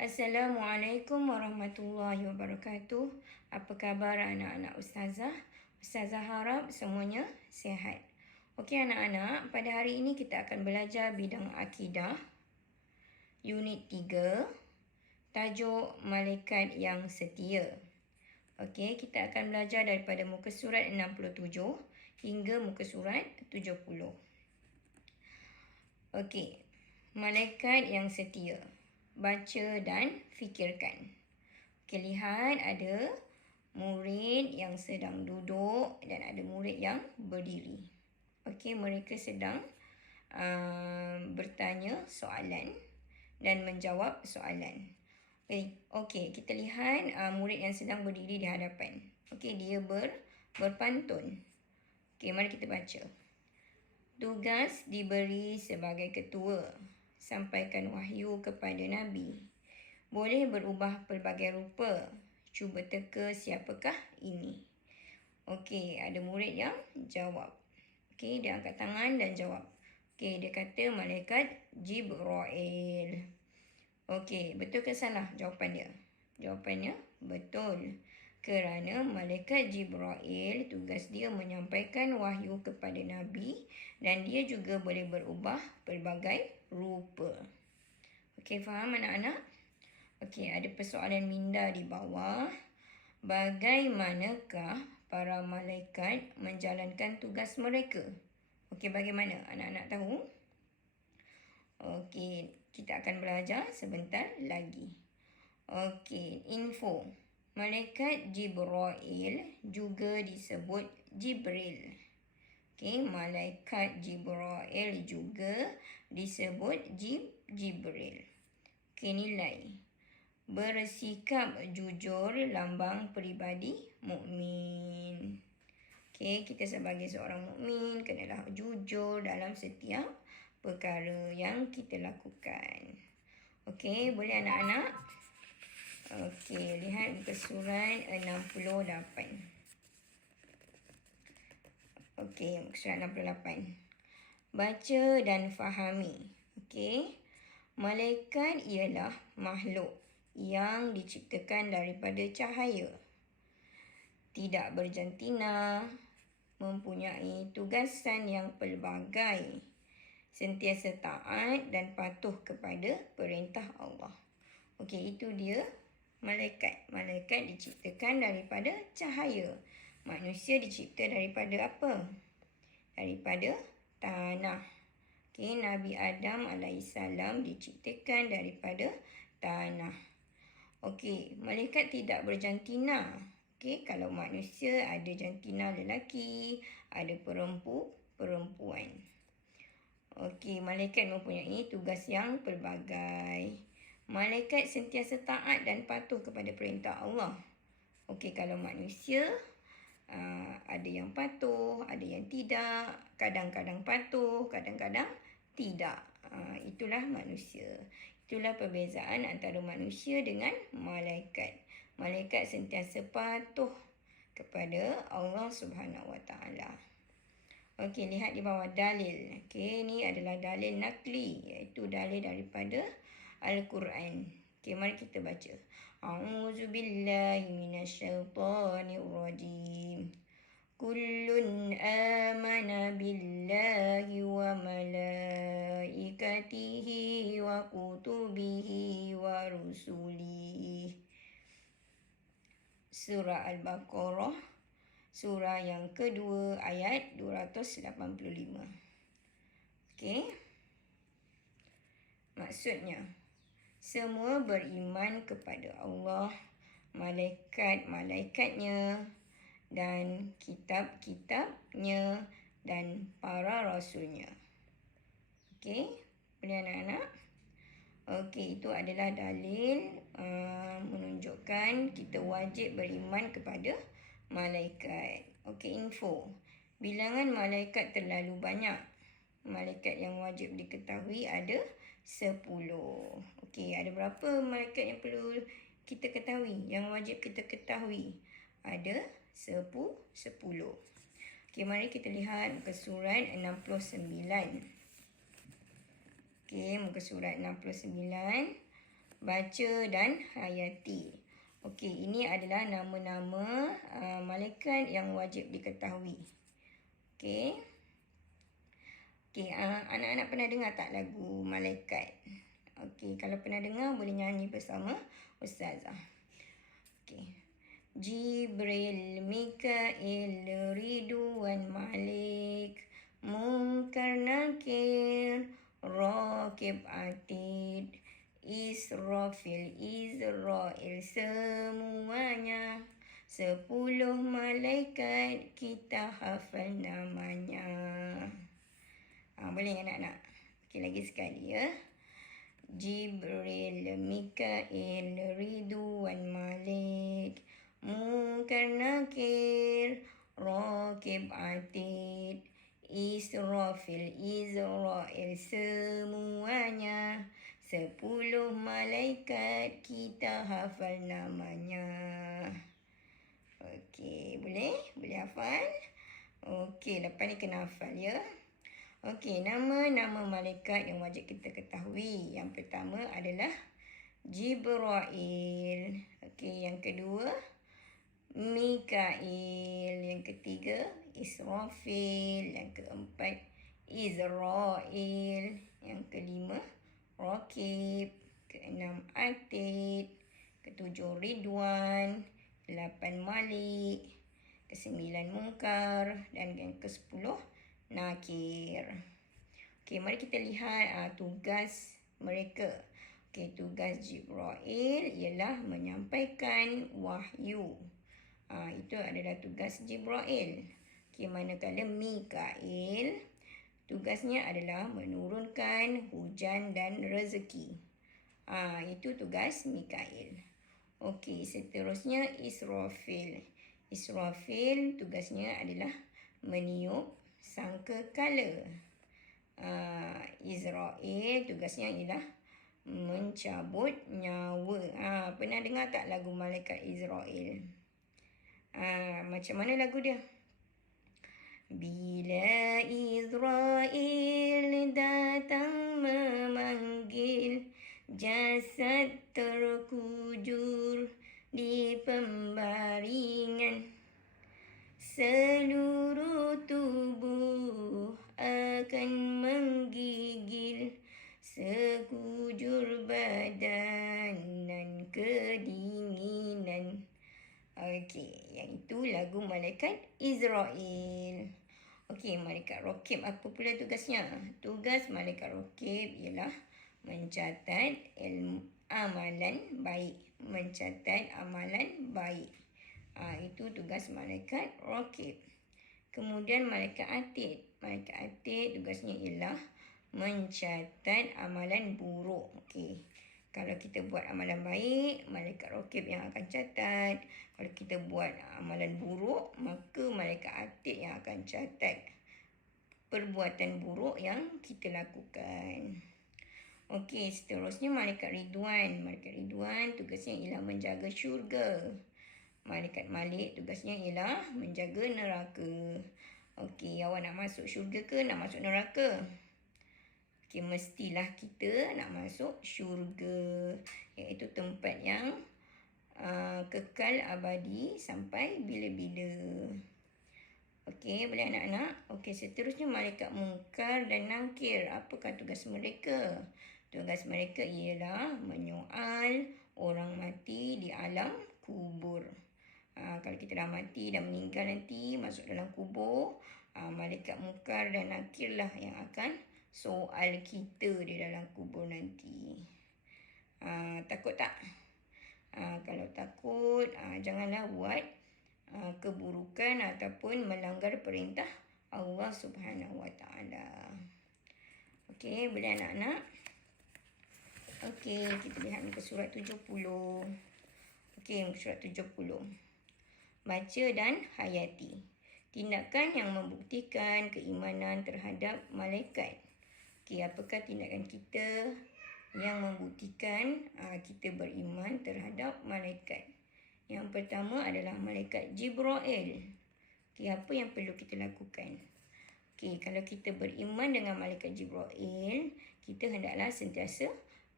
Assalamualaikum warahmatullahi wabarakatuh. Apa khabar anak-anak ustazah? Ustazah harap semuanya sihat. Okey anak-anak, pada hari ini kita akan belajar bidang akidah. Unit 3. Tajuk Malaikat yang Setia. Okey, kita akan belajar daripada muka surat 67 hingga muka surat 70. Okey, Malaikat yang Setia. Baca dan fikirkan. Okey, lihat ada murid yang sedang duduk dan ada murid yang berdiri. Okey, mereka sedang bertanya soalan dan menjawab soalan. Okey, kita lihat murid yang sedang berdiri di hadapan. Okey, dia berpantun. Okey, mari kita baca. Tugas diberi sebagai ketua. Sampaikan wahyu kepada Nabi. Boleh berubah pelbagai rupa. Cuba teka siapakah ini. Okey, ada murid yang jawab. Okey, dia angkat tangan dan jawab. Okey, dia kata Malaikat Jibril. Okey, betul ke salah jawapan dia? Jawapannya betul. Kerana Malaikat Jibril tugas dia menyampaikan wahyu kepada Nabi dan dia juga boleh berubah pelbagai rupa. Okey, faham anak-anak? Okey, ada persoalan minda di bawah. Bagaimanakah para malaikat menjalankan tugas mereka? Okey, bagaimana? Anak-anak tahu? Okey, kita akan belajar sebentar lagi. Okey, info. Malaikat Jibril juga disebut Jibril. Okey, Malaikat Jibril juga disebut Jibril. Okey, nilai. Bersikap jujur lambang peribadi mukmin. Okey, kita sebagai seorang mukmin kenalah jujur dalam setiap perkara yang kita lakukan. Okey, boleh anak-anak? Okey, lihat muka surat 68. Okey, muka surat 68. Baca dan fahami. Okey. Malaikat ialah makhluk yang diciptakan daripada cahaya. Tidak berjantina, mempunyai tugasan yang pelbagai. Sentiasa taat dan patuh kepada perintah Allah. Okey, itu dia malaikat. Malaikat diciptakan daripada cahaya. Manusia dicipta daripada apa? Daripada tanah. Okey, Nabi Adam AS diciptakan daripada tanah. Okey, malaikat tidak berjantina. Okey, kalau manusia ada jantina lelaki, ada perempuan. Okey, malaikat mempunyai tugas yang pelbagai. Malaikat sentiasa taat dan patuh kepada perintah Allah. Okey, kalau manusia ada yang patuh, ada yang tidak. Kadang-kadang patuh, kadang-kadang tidak. Itulah manusia. Itulah perbezaan antara manusia dengan malaikat. Malaikat sentiasa patuh kepada Allah Subhanahu Wa Taala. Okey, lihat di bawah dalil. Okey, ini adalah dalil nakli, iaitu dalil daripada Al-Quran. Okey, mari kita baca. A'udzubillahi minasyaitonirrajim. Kullun amana billahi wa malaikatihi wa kutubihi wa rusulihi. Surah Al-Baqarah, surah yang kedua ayat 285. Okey. Maksudnya, semua beriman kepada Allah, malaikat-malaikatnya dan kitab-kitabnya dan para rasulnya. Okey, boleh anak-anak? Okey, itu adalah dalil menunjukkan kita wajib beriman kepada malaikat. Okey, info. Bilangan malaikat terlalu banyak. Malaikat yang wajib diketahui ada 10. Okey, ada berapa malaikat yang perlu kita ketahui? Yang wajib kita ketahui ada 10. Okey, mari kita lihat muka surat 69. Okey, muka surat 69. baca dan hayati. Okey, ini adalah nama-nama malaikat yang wajib diketahui. Okey. Okey, anak-anak pernah dengar tak lagu malaikat? Okey, kalau pernah dengar boleh nyanyi bersama Ustazah. Okey. Jibril, Mikail, Ridwan, Malik, Munkar, Nakir, Rakib, Atid, Israfil, Israel, semuanya 10 malaikat kita hafal namanya. Boleh anak-anak? Okey, lagi sekali ya. Jibril, Mikail, Ridwan, Malik, Munkar, Nakir, Rakib, Atid, Israfil, Israel, semuanya 10 malaikat kita hafal namanya. Okey, boleh? Boleh hafal? Okey, lepas ni kena hafal ya. Okey, nama-nama malaikat yang wajib kita ketahui. Yang pertama adalah Jibril. Okey, yang kedua Mikail. Yang ketiga Israfil. Yang keempat Israel. Yang kelima Rakib. Keenam Atid. Ketujuh Ridwan. 8 Malik. Kesembilan Munkar. Dan yang ke-10 Nakir. Okey, mari kita lihat tugas mereka. Okey, tugas Jibril ialah menyampaikan wahyu. Itu adalah tugas Jibril. Okey, manakala Mikail tugasnya adalah menurunkan hujan dan rezeki. Itu tugas Mikail. Okey, seterusnya Israfil. Israfil tugasnya adalah meniup sangkakala. Israel tugasnya ialah mencabut nyawa. Pernah dengar tak lagu malaikat Israel? Macam mana lagu dia? Bila Israel datang memanggil, jasad terkujur di pembaringan, seluruh tubuh akan menggigil, sekujur badan dan kedinginan. Okey, yang itu lagu malaikat Israel. Okey, malaikat Rakib apa pula tugasnya? Tugas malaikat Rakib ialah mencatat amalan baik. Mencatat amalan baik. Itu tugas malaikat Rakib. Kemudian malaikat Atid. Malaikat Atid tugasnya ialah mencatat amalan buruk. Okey. Kalau kita buat amalan baik, malaikat Rakib yang akan catat. Kalau kita buat amalan buruk, maka malaikat Atid yang akan catat perbuatan buruk yang kita lakukan. Okey, seterusnya malaikat Ridwan. Malaikat Ridwan tugasnya ialah menjaga syurga. Malaikat Malik tugasnya ialah menjaga neraka. Okey, awak nak masuk syurga ke nak masuk neraka? Okey, mestilah kita nak masuk syurga, iaitu tempat yang kekal abadi sampai bila-bila. Okey, boleh anak-anak? Okey, seterusnya malaikat Munkar dan Nakir. Apakah tugas mereka? Tugas mereka ialah menyoal orang mati di alam kubur. Kalau kita dah mati, dah meninggal nanti, masuk dalam kubur, malaikat Munkar dan Nakir lah yang akan soal kita di dalam kubur nanti. Takut tak? Kalau takut, janganlah buat keburukan ataupun melanggar perintah Allah Subhanahu Wa Taala. Okey, boleh anak-anak? Okey, kita lihat muka surat 70. Okey, muka surat 70. Baca dan hayati. Tindakan yang membuktikan keimanan terhadap malaikat. Okey, apakah tindakan kita yang membuktikan kita beriman terhadap malaikat? Yang pertama adalah malaikat Jibril. Okey, apa yang perlu kita lakukan? Okey, kalau kita beriman dengan malaikat Jibril, kita hendaklah sentiasa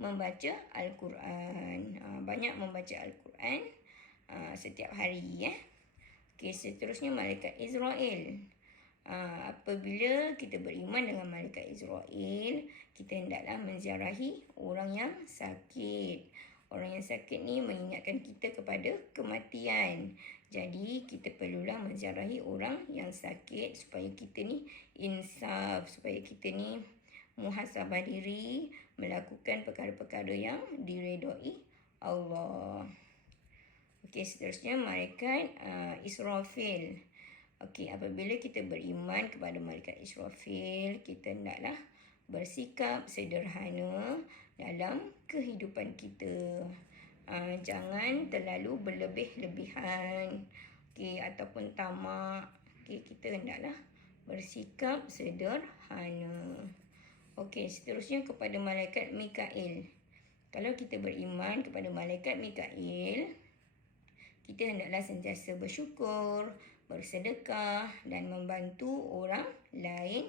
membaca Al-Quran. Banyak membaca Al-Quran setiap hari ya. Okey, seterusnya malaikat Israel. Apabila kita beriman dengan malaikat Israel, kita hendaklah menziarahi orang yang sakit. Orang yang sakit ni mengingatkan kita kepada kematian. Jadi kita perlulah menziarahi orang yang sakit supaya kita ni insaf, supaya kita ni muhasabah diri, melakukan perkara-perkara yang diredai Allah. Okey, seterusnya malaikat Israfil. Okey, apabila kita beriman kepada malaikat Israfil, kita hendaklah bersikap sederhana dalam kehidupan kita. Jangan terlalu berlebih-lebihan, okey, ataupun tamak. Okey, kita hendaklah bersikap sederhana. Okey, seterusnya kepada malaikat Mikail. Kalau kita beriman kepada malaikat Mikail, kita hendaklah sentiasa bersyukur, bersedekah dan membantu orang lain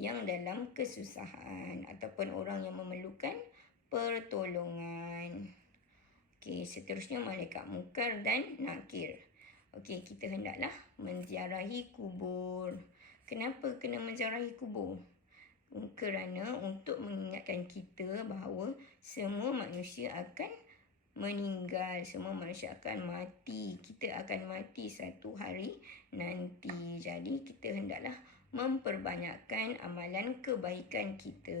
yang dalam kesusahan ataupun orang yang memerlukan pertolongan. Okey, seterusnya malaikat Munkar dan Nakir. Okey, kita hendaklah menziarahi kubur. Kenapa kena menziarahi kubur? Kerana untuk mengingatkan kita bahawa semua manusia akan meninggal, semua manusia akan mati. Kita akan mati satu hari nanti. Jadi kita hendaklah memperbanyakkan amalan kebaikan kita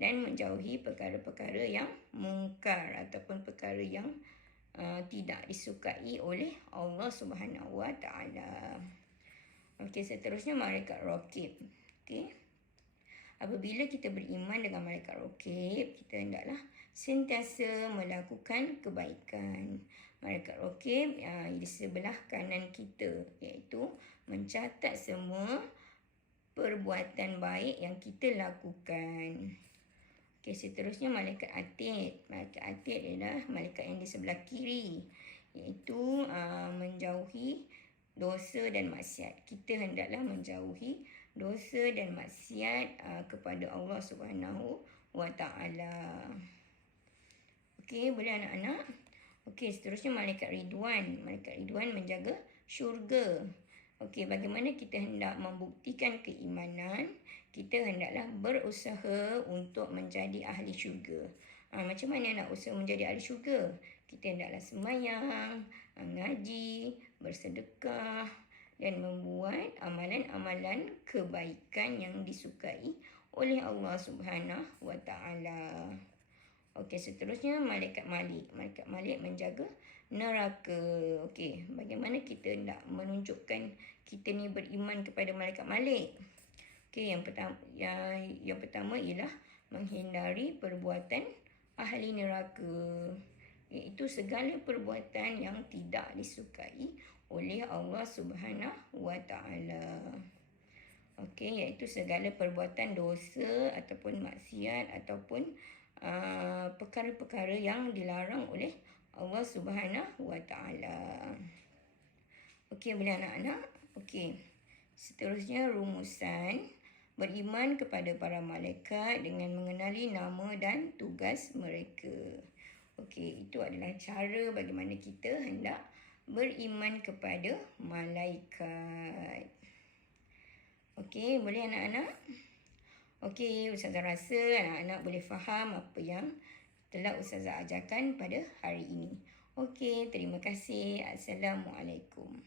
dan menjauhi perkara-perkara yang mungkar ataupun perkara yang tidak disukai oleh Allah Subhanahu Wa Taala. Okey, seterusnya malaikat Raqib. Okey. Apabila kita beriman dengan malaikat Raqib, kita hendaklah sentiasa melakukan kebaikan. Malaikat Raqib di sebelah kanan kita, iaitu mencatat semua perbuatan baik yang kita lakukan. Okey, seterusnya malaikat Atid. Malaikat Atid adalah malaikat yang di sebelah kiri, iaitu menjauhi dosa dan maksiat. Kita hendaklah menjauhi dosa dan maksiat kepada Allah Subhanahu Wa Taala. Okey, boleh anak-anak? Okey, seterusnya malaikat Ridwan. Malaikat Ridwan menjaga syurga. Okey, bagaimana kita hendak membuktikan keimanan? Kita hendaklah berusaha untuk menjadi ahli syurga. Macam mana nak usaha menjadi ahli syurga? Kita hendaklah sembahyang, ngaji, bersedekah dan membuat amalan-amalan kebaikan yang disukai oleh Allah Subhanahu Wa Taala. Okey, seterusnya malaikat Malik. Malaikat Malik menjaga neraka. Okey, bagaimana kita hendak menunjukkan kita ni beriman kepada malaikat Malik? Okey, yang pertama ialah menghindari perbuatan ahli neraka, iaitu segala perbuatan yang tidak disukai oleh Allah Subhanahu Wa Taala. Okey, iaitu segala perbuatan dosa ataupun maksiat ataupun perkara-perkara yang dilarang oleh Allah Subhanahu Wa Taala. Okey, boleh anak-anak? Okey. Seterusnya rumusan beriman kepada para malaikat dengan mengenali nama dan tugas mereka. Okey, itu adalah cara bagaimana kita hendak beriman kepada malaikat. Okey, boleh anak-anak? Okey, Ustazah rasa anak-anak boleh faham apa yang telah Ustazah ajarkan pada hari ini. Okey, terima kasih. Assalamualaikum.